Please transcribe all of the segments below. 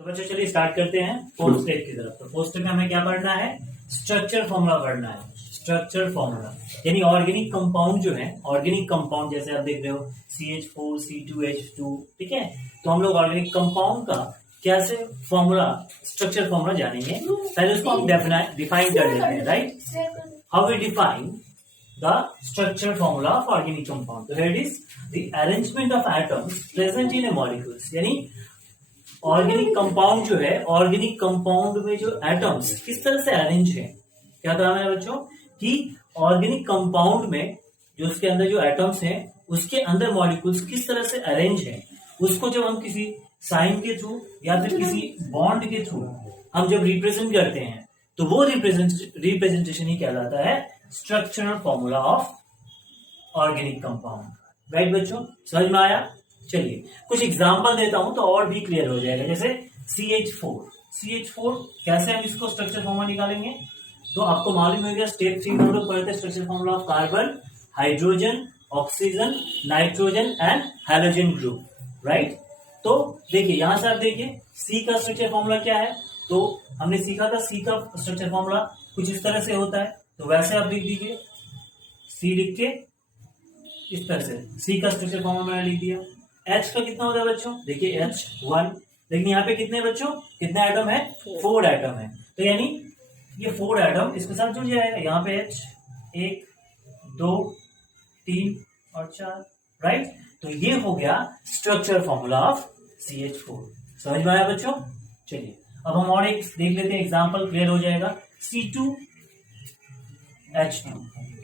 तो बच्चों चलिए स्टार्ट करते हैं फोर्थ स्टेप की तरफ। तो फोर्थ स्टेप में हमें क्या पढ़ना है? स्ट्रक्चर फॉर्मूला पढ़ना है। स्ट्रक्चर फॉर्मूला यानी ऑर्गेनिक कंपाउंड जो है, ऑर्गेनिक कंपाउंड जैसे आप देख रहे हो CH4 C2H2, ठीक है। तो हम लोग ऑर्गेनिक कंपाउंड का कैसे फॉर्मूला, स्ट्रक्चर फॉर्मूला जानेंगे। पहले उसको हम डिफाइन कर लेते हैं, right. How we define the structure formula of organic compound. तो here it is the arrangement of atoms present in a molecules. यानी ऑर्गेनिक कंपाउंड जो है, ऑर्गेनिक कंपाउंड में जो एटम्स किस तरह से अरेंज है। क्या कहा मैंने बच्चों कि ऑर्गेनिक कंपाउंड में जो उसके अंदर जो एटम्स हैं उसके अंदर मॉलिक्यूल्स किस तरह से अरेंज है, उसको जब हम किसी साइन के थ्रू या फिर किसी बॉन्ड के थ्रू हम जब रिप्रेजेंट करते हैं तो वो रिप्रेजेंटेशन ही कहलाता है structural formula of organic compound. Right बच्चों, समझ में आया? चलिए कुछ एग्जांपल देता हूं तो और भी क्लियर हो जाएगा। जैसे CH4 कैसे हम इसको स्ट्रक्चर फॉर्मूला निकालेंगे। तो आपको मालूम है स्टेप 3 में हम लोग पढ़ते हैं structure formula of carbon, hydrogen, oxygen, nitrogen and halogen group, right. तो देखिए यहां से आप देखिए C का स्ट्रक्चर फॉर्मूला क्या है। तो हमने सीखा था C का स्ट्रक्चर फॉर्मूला कुछ इस तरह से होता है। तो वैसे आप लिख दीजिए, C लिख के इस तरह से C का स्ट्रक्चर फॉर्मूला मैंने लिख दिया। H का कितना होता है बच्चों? देखिए H1, लेकिन यहाँ पे कितने बच्चों, कितने एटम है? 4 एटम है। तो यानी ये 4 एटम इसके साथ जुड़ जाएगा। यहाँ पे H 1 2 3 और 4, राइट। तो ये हो गया स्ट्रक्चर फॉर्मूला ऑफ CH4। समझ में आया बच्चों? चलिए अब हम और एक देख लेते हैं, एग्जांपल क्लियर हो जाएगा। C2H2।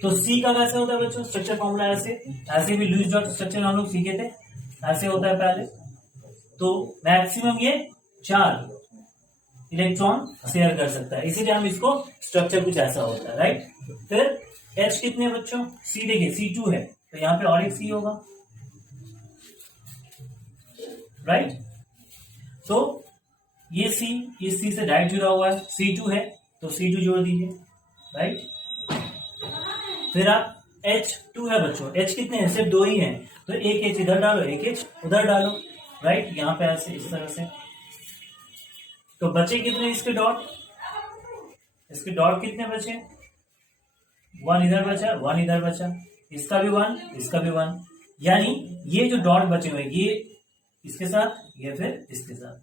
तो C का कैसे होता है बच्चों स्ट्रक्चर फॉर्मूला? ऐसे भी लुईस डॉट स्ट्रक्चर हम लोग सीखे थे, ऐसे होता है पहले। तो मैक्सिमम ये 4 इलेक्ट्रॉन शेयर कर सकता है, इसीलिए हम इसको स्ट्रक्चर कुछ ऐसा होता है, राइट। फिर H कितने बच्चों? C देखिए C2 है तो यहाँ पे और एक C होगा, राइट। तो ये C इस C से डायरेक्ट जुड़ा हुआ है, C2 है तो C2 जोड़ दीजिए, राइट। फिर आप H2 है बच्चों, H कितने हैं? सिर्फ 2 ही हैं, तो एक H इधर डालो, एक H उधर डालो, राइट। यहाँ पे ऐसे इस तरह से। तो बचे कितने इसके डॉट? इसके डॉट कितने बचे? 1 इधर बचा, 1 इधर बचा, इसका भी 1, इसका भी 1। यानी ये जो डॉट बचे हुए ये इसके साथ, ये फिर इसके साथ,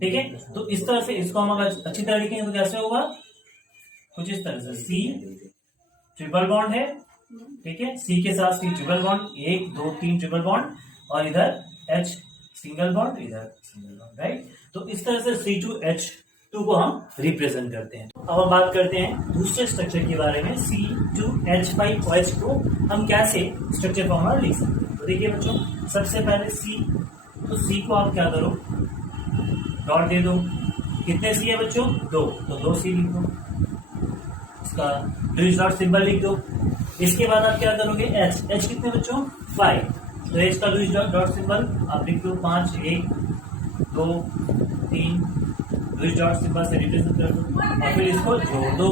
ठीक है। तो इस तरह से इसको हम अगर अच्छी तरह लिखेंगे तो कैसे होगा? कुछ इस तरह से C ट्रिपल बॉन्ड है, ठीक है। C के साथ C triple bond, 1 2 3 triple bond, और इधर H सिंगल बॉन्ड, इधर सिंगल बॉन्ड, राइट। तो इस तरह से C2H2 को हम रिप्रेजेंट करते हैं। अब हम बात करते हैं दूसरे स्ट्रक्चर के बारे में, C2H5OH को हम कैसे स्ट्रक्चर फॉर्मूला लिख सकते हैं। तो देखिए बच्चों, सबसे पहले C, तो C को आप क्या करो, डॉट दे दो। कितने C है बच्चों? 2, तो 2 C लिख दो, इसका लुईस डॉट सिंबल लिख दो। इसके बाद आप क्या करोगे? H कितने बच्चों? 5, तो H का लुईस डॉट सिंबल आप लिख दो 5, 1 2 3, लुईस डॉट सिंबल से रिप्रेजेंट कर दो और फिर इसको जोड़ दो,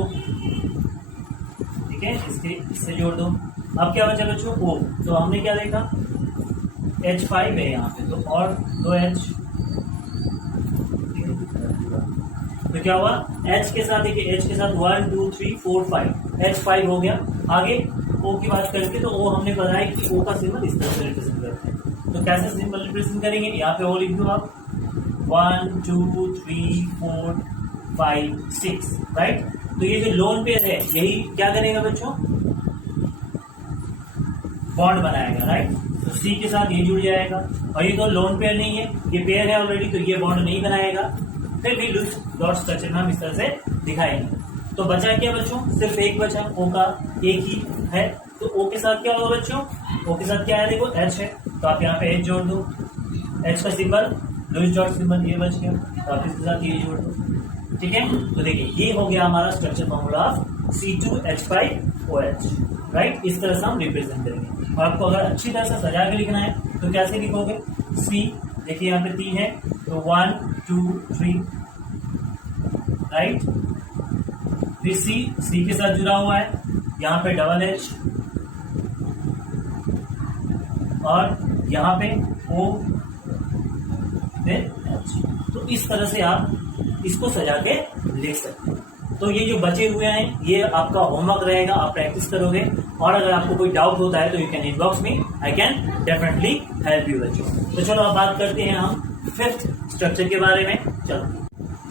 ठीक है, इससे जोड़ दो। अब क्या बचा बच्चों? O, तो हमने क्या देखा? H5 है यहाँ पे, तो और 2H, तो क्या हुआ? H के साथ देखिए, H के साथ 1 2 3 4 5, H5 हो गया। आगे O की बात करके तो O हमने बताया कि O का सिंबल इस तरह से रिप्रेजेंट करते हैं। तो कैसे सिंबल रिप्रेजेंट करेंगे? यहाँ पे O लिख दो आप, 1 2 3 4 5 6, राइट। तो ये जो लोन पेयर है यही क्या करेगा बच्चों? बॉन्ड बनाएगा, राइट। तो C के साथ ये जुड़ जाएगा, और ये तो लोन पेयर नहीं है, ये पेयर है ऑलरेडी, तो ये बॉन्ड नहीं बनाएगा। फिर भी लुईस डॉट स्ट्रक्चर में हम इस तरह से दिखाएंगे। तो बचा क्या बच्चों? सिर्फ एक बचा, O का एक ही है। तो O के साथ क्या होगा बच्चों? O के साथ क्या है? देखो H है, तो आप यहाँ पे H जोड़ दो। H का सिंबल लुईस डॉट सिंबल ये बच गया, तो आप इसके साथ ये जोड़ दो, ठीक है। तो देखिए ये हो गया हमारा structure formula of C2H5OH, right. इस तरह से हम रिप्रेजेंट करेंगे। और आपको अगर अच्छी तरह से सजा के लिखना है तो कैसे लिखोगे? C देखिए यहाँ पे 3 है, तो 1 2 3, राइट। फिर C के साथ जुड़ा हुआ है, यहाँ पे डबल H, और यहाँ पे O फिर H, तो इस तरह से आप इसको सजा के लिख सकते हैं। तो ये जो बचे हुए हैं ये आपका होमवर्क रहेगा, आप प्रैक्टिस करोगे। और अगर आपको कोई डाउट होता है तो you can inbox me, I can definitely help you बच्चों। तो चलो अब बात करते हैं हम फिफ्थ स्ट्रक्चर के बारे में। चलो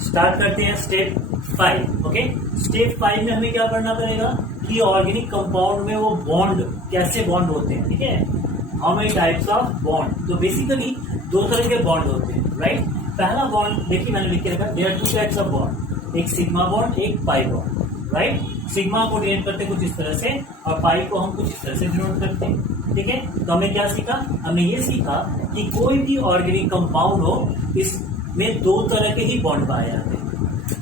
स्टार्ट करते हैं स्टेप 5। ओके, स्टेप 5 में हमें क्या करना पड़ेगा कि ऑर्गेनिक कंपाउंड में वो बॉन्ड कैसे बॉन्ड होते हैं। ठीक है, how many types of bond. तो बेसिकली 2 तरह के बॉन्ड होते हैं, राइट। पहला बॉन्ड देखिए मैंने लिख के रखा, there are 2 types of bond, एक सिग्मा बॉन्ड, एक पाई बॉन्ड, राइट। सिग्मा को डिनोट करते कुछ इस तरह से और पाई को हम कुछ इस तरह से डिनोट करते हैं। ठीक है, तो हमने क्या सीखा, हमने ये सीखा कि कोई भी ऑर्गेनिक कंपाउंड हो इसमें 2 तरह के ही बॉन्ड पाए जाते हैं।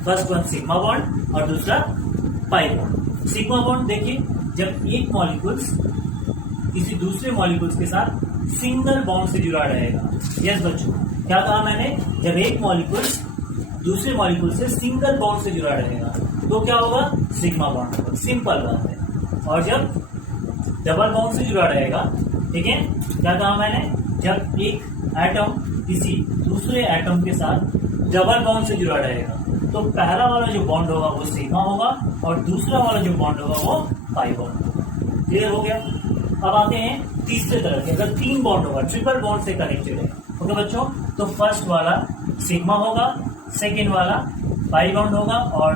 फर्स्ट वन सिग्मा बॉन्ड और दूसरा पाई बॉन्ड। सिग्मा बॉन्ड देखिए जब एक मॉलिक्यूल्स किसी दूसरे मॉलिक्यूल्स के साथ सिंगल बॉन्ड से जुड़ा रहेगा। यस बच्चों, क्या कहा मैंने, जब एक मॉलिक्यूल्स दूसरे मॉलिक्यूल से सिंगल बॉन्ड से जुड़ा रहेगा तो क्या होगा, सिग्मा बॉन्ड होगा, सिंपल बात है। और जब डबल बॉन्ड से जुड़ा रहेगा, ठीक है, क्या कहा मैंने, जब एक एटम किसी दूसरे एटम के साथ डबल बॉन्ड से जुड़ा रहेगा तो पहला वाला जो बॉन्ड होगा वो सिग्मा होगा और दूसरा वाला जो बॉन्ड होगा वो पाई बॉन्ड होगा। क्लियर हो गया। अब आते हैं तीसरे तरह के, अगर 3 बॉन्ड होगा, ट्रिपल बॉन्ड से कनेक्टेड है। ओके बच्चों, तो फर्स्ट वाला सिग्मा होगा, सेकेंड वाला पाई बॉन्ड होगा और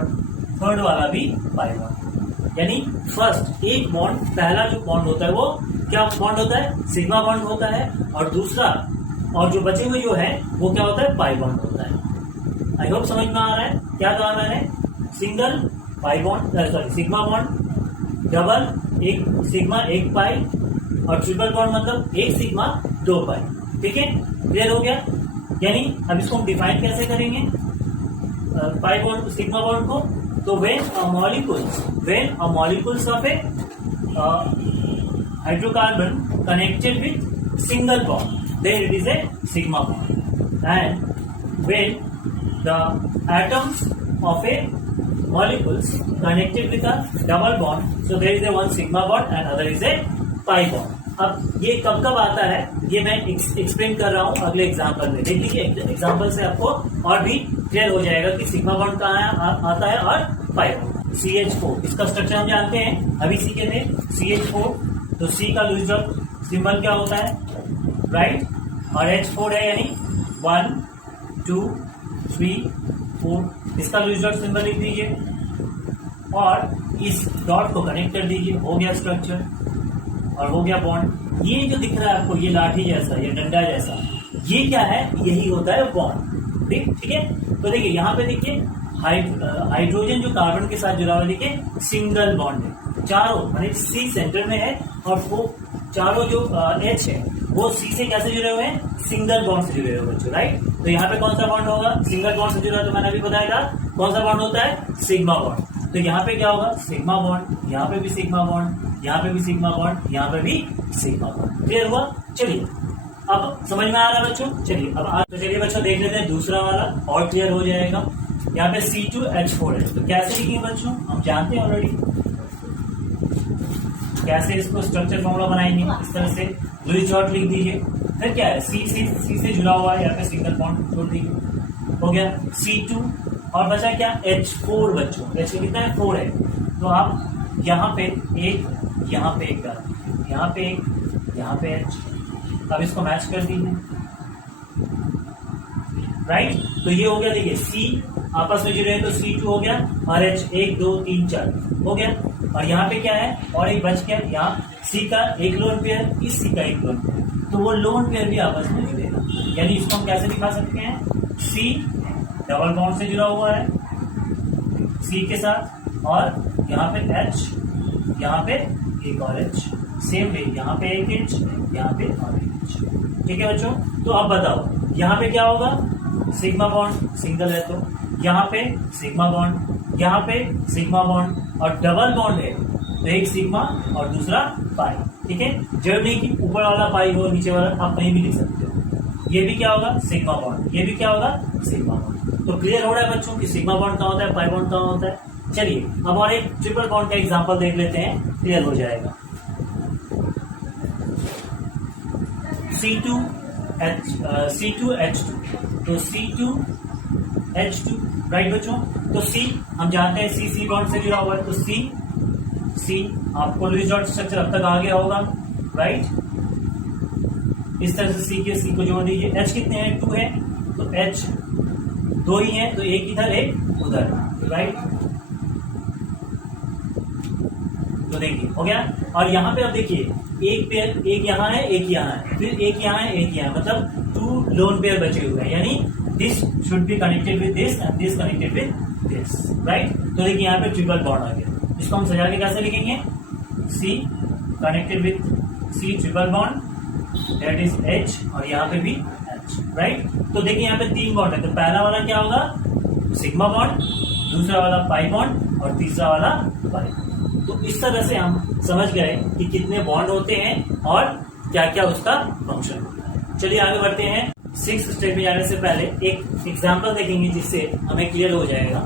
थर्ड वाला भी पाई बॉन्ड। यानी फर्स्ट एक बॉन्ड, पहला जो बॉन्ड होता है वो क्या बॉन्ड होता है, सिग्मा बॉन्ड होता है और दूसरा और जो बचे हुए जो है वो क्या होता है, पाई बॉन्ड होता है। आई होप समझ में आ रहा है। क्या कहा मैंने, single pi bond, sorry sigma bond, double एक सिग्मा एक पाई और ट्रिपल बॉन्ड मतलब एक सिग्मा 2 पाई। ठीक है, क्लियर हो गया। यानी अब इसको हम डिफाइन कैसे करेंगे पाई बॉन्ड सिग्मा बॉन्ड को, तो when a molecules of a hydrocarbon connected with single bond then it is a sigma bond, and when the atoms of a molecules connected with a double bond, so there is a one sigma bond and other is a pi bond. अब ये कब कब आता है ये मैं explain कर रहा हूँ अगले एग्जाम्पल में। देख लीजिए एग्जाम्पल से आपको और भी क्लियर हो जाएगा कि सिग्मा बॉन्ड कहाँ आता है और पाई बॉन्ड। CH4 इसका स्ट्रक्चर हम जानते हैं, अभी सीखे थे CH4। तो C का लूज ड्रॉप सिंबल क्या होता है, राइट, और H4 है यानी 1 2 3 4, इसका लूज डॉट सिंबल लिख दीजिए और इस डॉट को कनेक्ट कर दीजिए, हो गया स्ट्रक्चर और हो गया बॉन्ड। ये जो दिख रहा है आपको, ये लाठी जैसा, ये डंडा जैसा, ये क्या है, यही होता है बॉन्ड। ठीक है, तो देखिए यहाँ पे देखिए हाइड्रोजन जो कार्बन के साथ जुड़ा हुआ, देखिए सिंगल बॉन्ड है, चारों माने C सेंटर में है और वो चारों जो H है वो C से कैसे जुड़े हुए हैं, सिंगल बॉन्ड से जुड़े हुए बच्चों, राइट। तो यहाँ पे कौन सा बॉन्ड होगा, सिंगल बॉन्ड से जुड़ा, तो मैंने अभी बताया था कौन सा बॉन्ड होता है, सिग्मा बॉन्ड। तो यहाँ पे क्या होगा, सिग्मा बॉन्ड, यहाँ पे भी सिग्मा बॉन्ड, यहाँ पे भी सिग्मा बॉन्ड, यहाँ पे भी सिग्मा बॉन्ड। क्लियर हुआ। चलिए अब समझ में आ रहा है बच्चों। चलिए अब तो चलिए बच्चों देख लेते हैं दूसरा वाला और क्लियर हो जाएगा। यहाँ पे C2H4 है, तो कैसे लिखेंगे बच्चों, हम जानते हैं ऑलरेडी कैसे इसको स्ट्रक्चर फॉर्मूला बनाएंगे। इस तरह से लुईस डॉट लिख दीजिए, फिर क्या है C से जुड़ा हुआ है, यहाँ पे सिंगल बॉन्ड छोड़ दीजिए, हो गया C2 और बचा क्या H4 बच्चों। H कितना है, 4 है, तो आप यहाँ पे एक, यहाँ पे एक, यहाँ पे एक, यहाँ पे H, अब इसको मैच कर दीजिए, राइट। तो ये हो गया, देखिए C आपस में जुड़े हैं तो C2 हो गया और H 1 2 3 4 हो गया। और यहाँ पे क्या है, और एक बच गया, यहाँ C का एक लोन पेयर, इस C का एक लोन पेयर, तो वो लोन पेयर भी आपस में जुड़ेगा। यानी इसको हम कैसे दिखा सकते हैं, C डबल बॉन्ड से जुड़ा हुआ है C के साथ और यहाँ पे H, यहाँ पे एक और H, सेम वे यहाँ पे एक H, यहाँ पे और एक H। ठीक है बच्चों, तो अब बताओ यहाँ पे क्या होगा, सिग्मा बॉन्ड सिंगल है तो यहाँ पे सिग्मा बॉन्ड, यहाँ पे सिग्मा बॉन्ड और डबल बॉन्ड है तो एक सिग्मा और दूसरा पाई। ठीक है, जरूरी नहीं कि ऊपर वाला पाई हो नीचे वाला, आप कहीं भी लिख सकते हो। ये भी क्या होगा, सिग्मा बॉन्ड, ये भी क्या होगा, सिग्मा बॉन्ड। तो क्लियर हो रहा है बच्चों कि सिग्मा बॉन्ड कहाँ होता है, पाई बॉन्ड कहाँ होता है। चलिए अब और एक ट्रिपल बॉन्ड का एग्जाम्पल देख लेते हैं, क्लियर हो जाएगा। C2H2, तो C2 H2, राइट बच्चों। तो C हम जानते हैं C बॉन्ड से जुड़ा हुआ है, तो C आपको लुईस डॉट स्ट्रक्चर अब तक आ गया होगा, राइट। इस तरह से C को जोड़ दीजिए। H कितने हैं? 2 है, तो H 2 ही है, तो एक इधर एक उधर, राइट। तो देखिए हो गया। और यहाँ पे अब देखिए एक पेयर, एक यहाँ है एक यहाँ है, फिर एक यहाँ है एक यहाँ, मतलब 2 लोन पेयर बचे हुए हैं, यानी this should be connected with this and this connected with this, right. तो देखिए यहाँ पे ट्रिपल बॉन्ड आ गया। इसको हम सजा के कैसे लिखेंगे? C connected with C triple bond, that is H, और यहाँ पे भी H, राइट। तो देखिए यहाँ पे 3 बॉन्ड है, तो पहला वाला क्या होगा? सिग्मा बॉन्ड, दूसरा वाला पाई बॉन्ड, और तीसरा वाला पाई। तो इस तरह से हम समझ गए कि कितने बॉन्ड होते हैं और क्या क्या उसका फंक्शन होता है। चलिए आगे बढ़ते हैं। 6th स्टेप में जाने से पहले एक एग्जांपल देखेंगे जिससे हमें क्लियर हो जाएगा।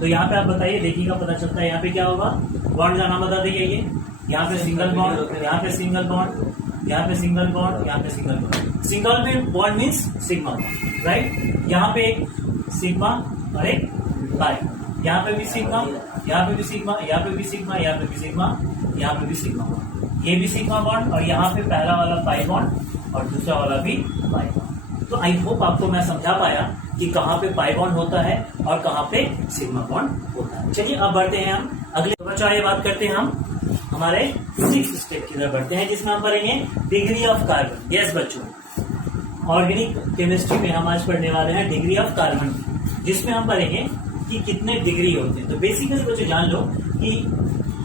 तो यहाँ पे आप बताइए, देखिएगा पता चलता है यहाँ पे क्या होगा। बॉन्ड का नाम बता दीजिए। ये यहाँ पे सिंगल बॉन्ड, यहाँ पे सिंगल बॉन्ड, यहाँ पे सिंगल बॉन्ड, यहाँ पे सिंगल बॉन्ड। सिंगल में bond means sigma bond, right. यहाँ पे एक सिग्मा और एक पाई, यहाँ पे भी सिग्मा, यहाँ पे भी सिग्मा, यहाँ पे भी सिग्मा, यहाँ पे भी सिग्मा, यहाँ पे भी सिग्मा बॉन्ड, ये भी सिग्मा बॉन्ड, और यहाँ पे पहला वाला पाई बॉन्ड और दूसरा वाला भी पाई बॉन्ड। तो आई होप आपको मैं समझा पाया कि कहाँ पे पाई बॉन्ड होता है और कहाँ पे सिग्मा बॉन्ड होता है। चलिए अब बढ़ते हैं हम अगले। बच्चों आइए बात करते हैं हम हमारे 6th स्टेप की तरफ बढ़ते हैं, जिसमें हम पढ़ेंगे डिग्री ऑफ कार्बन। यस बच्चों, ऑर्गेनिक केमिस्ट्री में हम आज पढ़ने वाले हैं डिग्री ऑफ कार्बन, जिसमें हम पढ़ेंगे कि कितने डिग्री होते हैं। तो बेसिकली बच्चों जान लो कि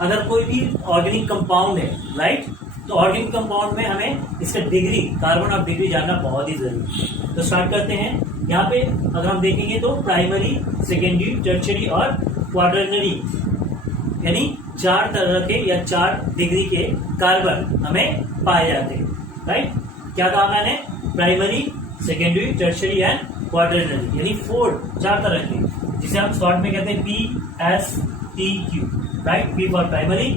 अगर कोई भी ऑर्गेनिक कंपाउंड है, राइट, तो ऑर्गेनिक कंपाउंड में हमें इसका डिग्री, कार्बन ऑफ डिग्री जानना बहुत ही जरूरी है। तो स्टार्ट करते हैं। यहाँ पे अगर हम देखेंगे तो प्राइमरी, सेकेंडरी, टर्शियरी और क्वाटरनरी, यानी 4 तरह के या 4 डिग्री के कार्बन हमें पाए जाते हैं, राइट। क्या कहा मैंने? Primary, secondary, tertiary and quaternary, यानी 4 तरह के, जिसे हम शॉर्ट में कहते हैं PSTQ, right. P for primary,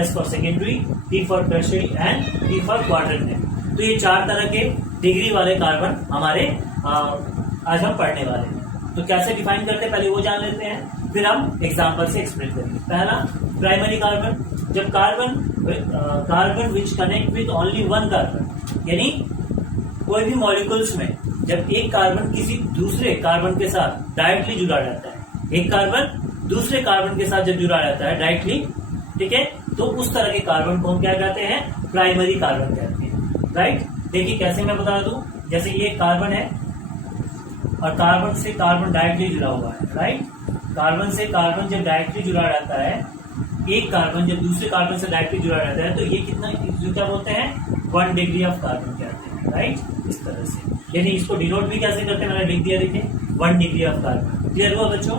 S for secondary, T for tertiary and T for quaternary. तो ये 4 तरह के डिग्री वाले कार्बन हमारे आज हम पढ़ने वाले हैं। तो कैसे डिफाइन करते हैं पहले वो जान लेते हैं, फिर हम एग्जांपल से एक्सप्लेन करेंगे। पहला प्राइमरी कार्बन, जब carbon which connect with only 1 carbon, यानी कोई भी मॉलिक्यूल्स में जब एक कार्बन किसी दूसरे कार्बन के साथ डायरेक्टली जुड़ा रहता है, एक कार्बन दूसरे कार्बन के साथ जब जुड़ा रहता है डायरेक्टली, ठीक है, तो उस तरह के कार्बन को हम क्या कहते हैं? प्राइमरी कार्बन कहते हैं, राइट। देखिए कैसे मैं बता दूं, जैसे ये कार्बन है और कार्बन से कार्बन डायरेक्टली जुड़ा हुआ है, राइट। कार्बन से कार्बन जब डायरेक्टली जुड़ा रहता है, एक कार्बन जब दूसरे कार्बन से डायरेक्टली जुड़ा रहता है, तो ये कितना, जो क्या बोलते हैं? 1 डिग्री ऑफ कार्बन कहते हैं, राइट। इस तरह से, यानी इसको डिनोट भी कैसे करते हैं, मैंने लिख दिया, देखिए 1 डिग्री ऑफ कार्बन। क्लियर हुआ बच्चों,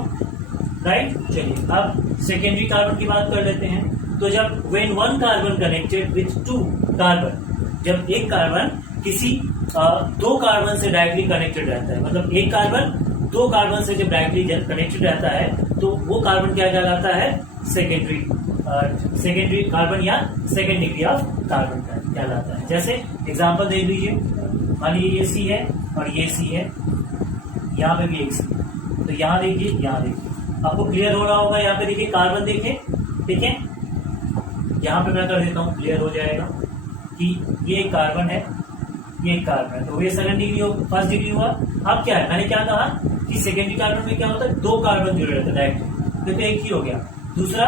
राइट। चलिए अब सेकेंडरी कार्बन की बात कर लेते हैं। तो जब when 1 carbon connected with 2 carbon, जब एक कार्बन किसी 2 कार्बन से डायरेक्टली कनेक्टेड रहता है, मतलब एक कार्बन 2 कार्बन से जब डायरेक्टली कनेक्टेड रहता है, तो वो कार्बन क्या कहलाता है? सेकेंडरी कार्बन या सेकेंड डिग्री ऑफ कार्बन कहलाता है। जैसे एग्जांपल देख लीजिए, मान लीजिए ये C है और ये C है, यहाँ पे भी एक C, तो यहाँ देखिए, यहाँ देखिए, आपको क्लियर हो रहा होगा। यहाँ पे देखिए कार्बन, देखिए, ठीक है। यहाँ पे मैं कर देता हूँ, क्लियर हो जाएगा कि ये एक कार्बन है, ये एक कार्बन है, तो ये सेकंड डिग्री हो, फर्स्ट डिग्री हुआ। अब क्या है, मैंने क्या कहा कि सेकेंडरी कार्बन में क्या होता है? 2 कार्बन जुड़े रहते हैं डायरेक्ट, देखो एक ही हो गया। दूसरा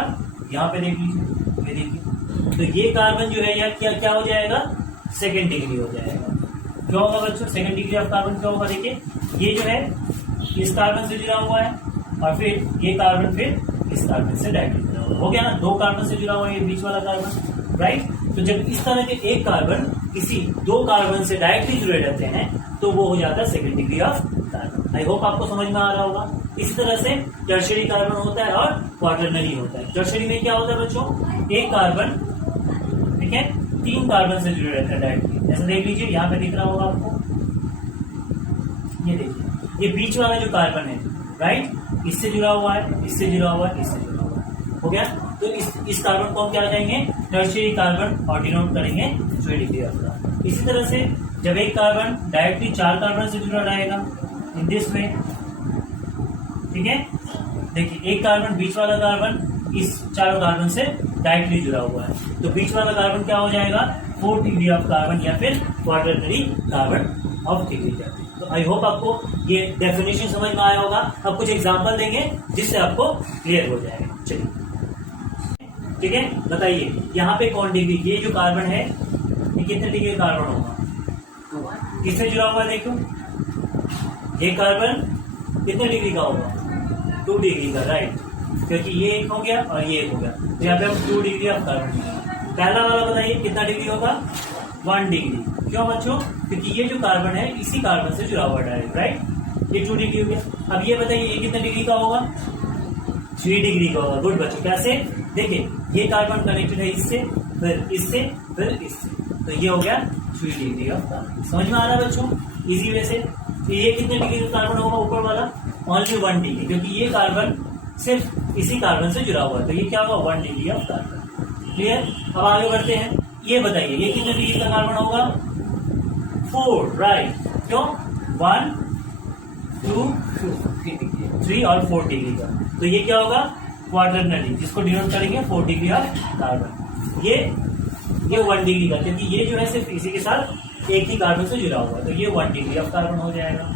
यहाँ पे देख लीजिए, ये देखिए, तो ये कार्बन जो है यार क्या हो जाएगा? सेकेंड डिग्री हो जाएगा। क्यों होगा बच्चों सेकेंड डिग्री ऑफ कार्बन? क्यों होगा? देखिए ये जो है इस कार्बन से जुड़ा हुआ है और फिर ये कार्बन फिर इस कार्बन से डायरेक्टली जुड़ा हुआ हो गया ना, 2 कार्बन से जुड़ा हुआ है ये बीच वाला कार्बन, राइट। तो जब इस तरह के एक कार्बन किसी 2 कार्बन से डायरेक्टली जुड़े रहते हैं तो वो हो जाता है second degree of carbon. I hope आपको समझ में आ रहा होगा। इसी तरह से टर्शियरी कार्बन होता है और क्वाटरनरी होता है। टर्शियरी में क्या होता है बच्चों? एक कार्बन, ठीक है, 3 कार्बन से जुड़े रहते हैं डायरेक्टली। जैसे देख लीजिए यहाँ पे दिख रहा होगा आपको, ये देखिए, ये बीच वाला जो कार्बन है, राइट, इससे जुड़ा हुआ है, इससे जुड़ा हुआ है, इससे जुड़ा हुआ है, हो गया। तो इस कार्बन को हम क्या कहेंगे? टर्शियरी कार्बन, और डिनोट करेंगे 3 डिग्री ऑफ कार्बन। इसी तरह से जब एक कार्बन डायरेक्टली 4 कार्बन से जुड़ा रहेगा इन दिस वे, ठीक है। देखिए एक कार्बन, बीच वाला कार्बन इस चारों कार्बन से डायरेक्टली जुड़ा हुआ है, तो बीच वाला कार्बन क्या हो जाएगा, 4 डिग्री ऑफ कार्बन या फिर क्वाड्रेटरी कार्बन ऑफ डिग्री का। तो आई होप आपको ये डेफिनेशन समझ में आया होगा। अब कुछ एग्जांपल देंगे जिससे आपको क्लियर हो जाएगा। चलिए ठीक है, बताइए यहाँ पे कौन डिग्री, ये जो कार्बन है ये कितने डिग्री का कार्बन होगा, किससे जुड़ा हुआ है देखो, ये कार्बन कितने डिग्री का होगा, 2 डिग्री का, राइट, क्योंकि ये एक हो गया और ये एक हो गया, तो यहाँ पे हम 2 डिग्री ऑफ कार्बन। पहला वाला बताइए कितना डिग्री होगा, 1 डिग्री। क्यों बच्चों, क्योंकि ये जो कार्बन है इसी कार्बन से जुड़ा हुआ डायरेक्ट, राइट, ये 2 डिग्री हो गया। अब ये बताइए ये कितने डिग्री का होगा, 3 डिग्री का होगा। गुड बच्चों, कैसे, देखिए ये कार्बन कनेक्टेड है इससे, फिर इससे, फिर इससे, तो ये हो गया 3 डिग्री ऑफ कार्बन। समझ में आ रहा है बच्चों, इजी वे से। तो ये कितने डिग्री का कार्बन होगा ऊपर वाला, ओनली 1 डिग्री, क्योंकि ये कार्बन सिर्फ इसी कार्बन से जुड़ा हुआ है, तो ये क्या होगा, 1 डिग्री ऑफ कार्बन। क्लियर। अब आगे बढ़ते हैं, ये बताइए ये कितने डिग्री का कार्बन होगा, 4, राइट, क्यों, 1 2 3 और 4 डिग्री का, तो ये क्या होगा, क्वाड्रेटरी, जिसको डिनोट करेंगे 4 डिग्री ऑफ कार्बन। ये 1 डिग्री का, क्योंकि ये जो है सिर्फ इसी के साथ एक ही कार्बन से जुड़ा हुआ है, तो ये 1 डिग्री ऑफ कार्बन हो जाएगा,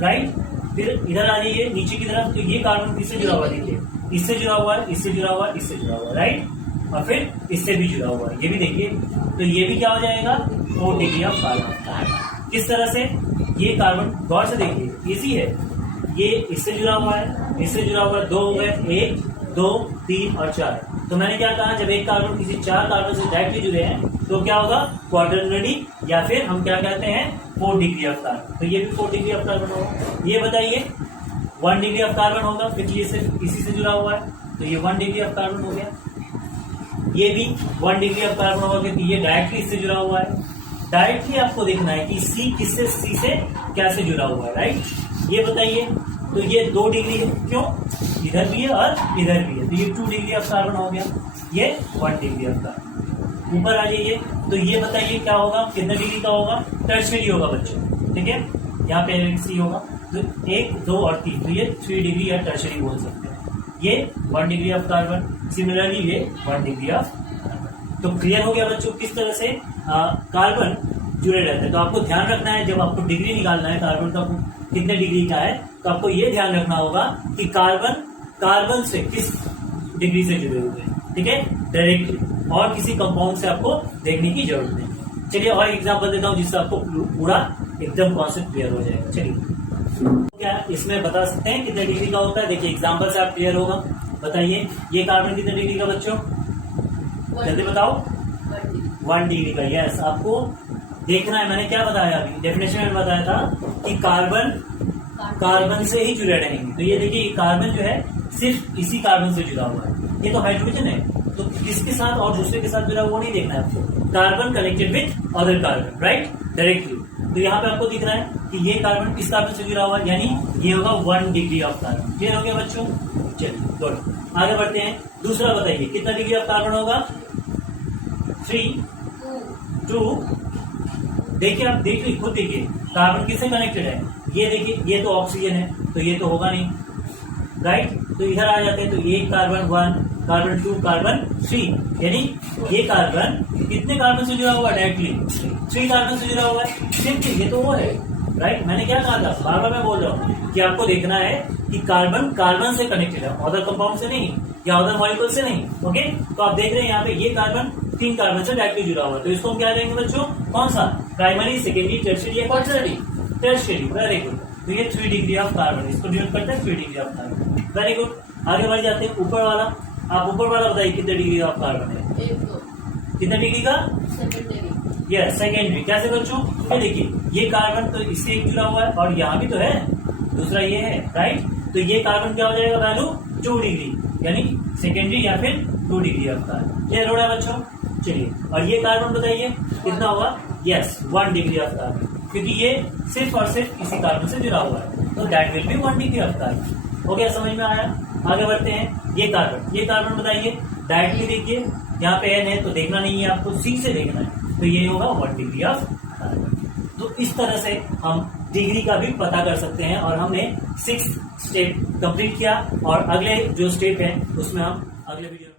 राइट। फिर इधर आ जाइए नीचे की तरफ, तो ये कार्बन किससे जुड़ा हुआ है, देखिए इससे जुड़ा हुआ है, इससे जुड़ा हुआ है, इससे जुड़ा हुआ है, राइट, और फिर इससे भी जुड़ा हुआ है, ये भी देखिए, तो ये भी क्या हो जाएगा, 4 डिग्री ऑफ कार्बन। किस तरह से, ये कार्बन गौर से देखिए, इजी है, ये इससे जुड़ा हुआ है, इससे जुड़ा हुआ है, 2 हो गए, 1 2 3 और 4। तो मैंने क्या कहा, जब एक कार्बन किसी 4 कार्बन से डायरेक्टली जुड़े हैं तो क्या होगा, क्वाड्रेटरी, या फिर हम क्या कहते हैं, 4 डिग्री ऑफ कार्बन, तो ये भी 4 डिग्री ऑफ कार्बन होगा। ये बताइए 1 डिग्री ऑफ कार्बन होगा, क्योंकि ये सिर्फ इसी से जुड़ा हुआ है, तो ये 1 डिग्री ऑफ कार्बन हो गया। ये भी 1 डिग्री ऑफ कार्बन होगा, क्योंकि ये डायरेक्टली इससे जुड़ा हुआ है। डायरेक्टली आपको देखना है कि सी किससे, सी से कैसे जुड़ा हुआ है, राइट। ये बताइए, तो ये 2 डिग्री है, क्यों, इधर भी है और इधर भी है, तो ये 2 डिग्री ऑफ कार्बन हो गया, ये 1 डिग्री ऑफ कार्बन। ऊपर आ जाइए, तो ये बताइए क्या होगा, कितने डिग्री का होगा, टर्शियरी होगा बच्चों, ठीक है, यहाँ पे सी होगा, तो 1 2 और 3, तो ये 3 डिग्री या टर्शियरी बोल सकते हैं। ये 1 डिग्री ऑफ कार्बन, सिमिलरली ये 1 डिग्री ऑफ कार्बन। तो क्लियर हो गया बच्चों किस तरह से कार्बन जुड़े रहते हैं। तो आपको ध्यान रखना है, जब आपको डिग्री निकालना है कार्बन का कितने डिग्री का है, तो आपको ये ध्यान रखना होगा कि कार्बन से किस डिग्री से जुड़े हुए हैं, ठीक है, डायरेक्टली, और किसी कंपाउंड से आपको देखने की जरूरत नहीं। चलिए और एग्जांपल देता हूँ जिससे आपको पूरा एकदम कॉन्सेप्ट क्लियर हो जाएगा। चलिए क्या इसमें बता सकते हैं कितने डिग्री का होता है, देखिए एग्जांपल से आप क्लियर होगा। बताइए ये कार्बन कितने डिग्री का बच्चों, जल्दी बताओ, 1 डिग्री का। यस, आपको देखना है, मैंने क्या बताया अभी डेफिनेशन में बताया था कि कार्बन से ही जुड़े रहेंगे। तो ये देखिए कार्बन जो है सिर्फ इसी कार्बन से जुड़ा हुआ है, ये तो हाइड्रोजन है, तो किसके साथ और दूसरे के साथ जुड़ा वो नहीं देखना है आपको, carbon connected with other carbon, right, directly. तो यहाँ पे आपको दिख रहा है कि ये कार्बन किस कार्बन से जुड़ा हुआ है, यानी ये होगा 1 डिग्री ऑफ कार्बन। क्लियर हो गया बच्चों, चलिए गुड, आगे बढ़ते हैं। दूसरा बताइए कितना डिग्री ऑफ कार्बन होगा, 3 2। देखिए आप देखिए, खुद देखिए कार्बन किससे कनेक्टेड है, ये देखिए ये तो ऑक्सीजन है, तो ये तो होगा नहीं, राइट। तो इधर आ जाते हैं, तो एक कार्बन 1 कार्बन 2 कार्बन 3, यानी ये कार्बन कितने कार्बन से जुड़ा हुआ है, डायरेक्टली 3 कार्बन से जुड़ा हुआ है, सिर्फ ये तो वो है, राइट। मैंने क्या कहा था, बार बार मैं बोल रहा हूँ कि आपको देखना है कि कार्बन से कनेक्टेड है, अदर कंपाउंड से नहीं या अदर मॉलिक्यूल से नहीं, ओके। तो आप देख रहे हैं यहाँ पे ये कार्बन 3 कार्बन से डायरेक्टली जुड़ा हुआ है, तो इसको हम क्या करेंगे बच्चों, कौन सा, प्राइमरी, सेकेंडरी, टर्शियरी या क्वाटरनरी, टर्शियरी, वेरी गुड। तो ये 3 डिग्री ऑफ कार्बन, इसको डिनोट करते हैं 3 degree of carbon, very good. आगे बढ़ जाते हैं, ऊपर वाला, आप ऊपर वाला बताइए कितने डिग्री ऑफ कार्बन है, कितने डिग्री का, यस, सेकेंडरी। कैसे बच्चों, ये देखिए ये कार्बन तो इससे एक जुड़ा हुआ है और यहाँ भी तो है, दूसरा ये है, राइट। तो ये कार्बन क्या हो जाएगा, वैल्यू 2 डिग्री, यानी सेकेंडरी या फिर 2 डिग्री ऑफ कार्बन। क्लियर हो रहा है बच्चों, चलिए। और ये कार्बन बताइए कितना होगा, यस 1 डिग्री ऑफ कार्बन, क्योंकि ये सिर्फ और सिर्फ इसी कार्बन से जुड़ा हुआ है, तो that will be 1 degree of carbon. हो गया, समझ में आया। आगे बढ़ते हैं, ये कार्बन बताइए, डायरेक्टली देखिए यहाँ पे N है तो देखना नहीं है आपको, C से देखना है, तो ये होगा 1 डिग्री ऑफ कार्बन। तो इस तरह से हम डिग्री का भी पता कर सकते हैं। और हमने 6 स्टेप कंप्लीट किया और अगले जो स्टेप है उसमें हम अगले वीडियो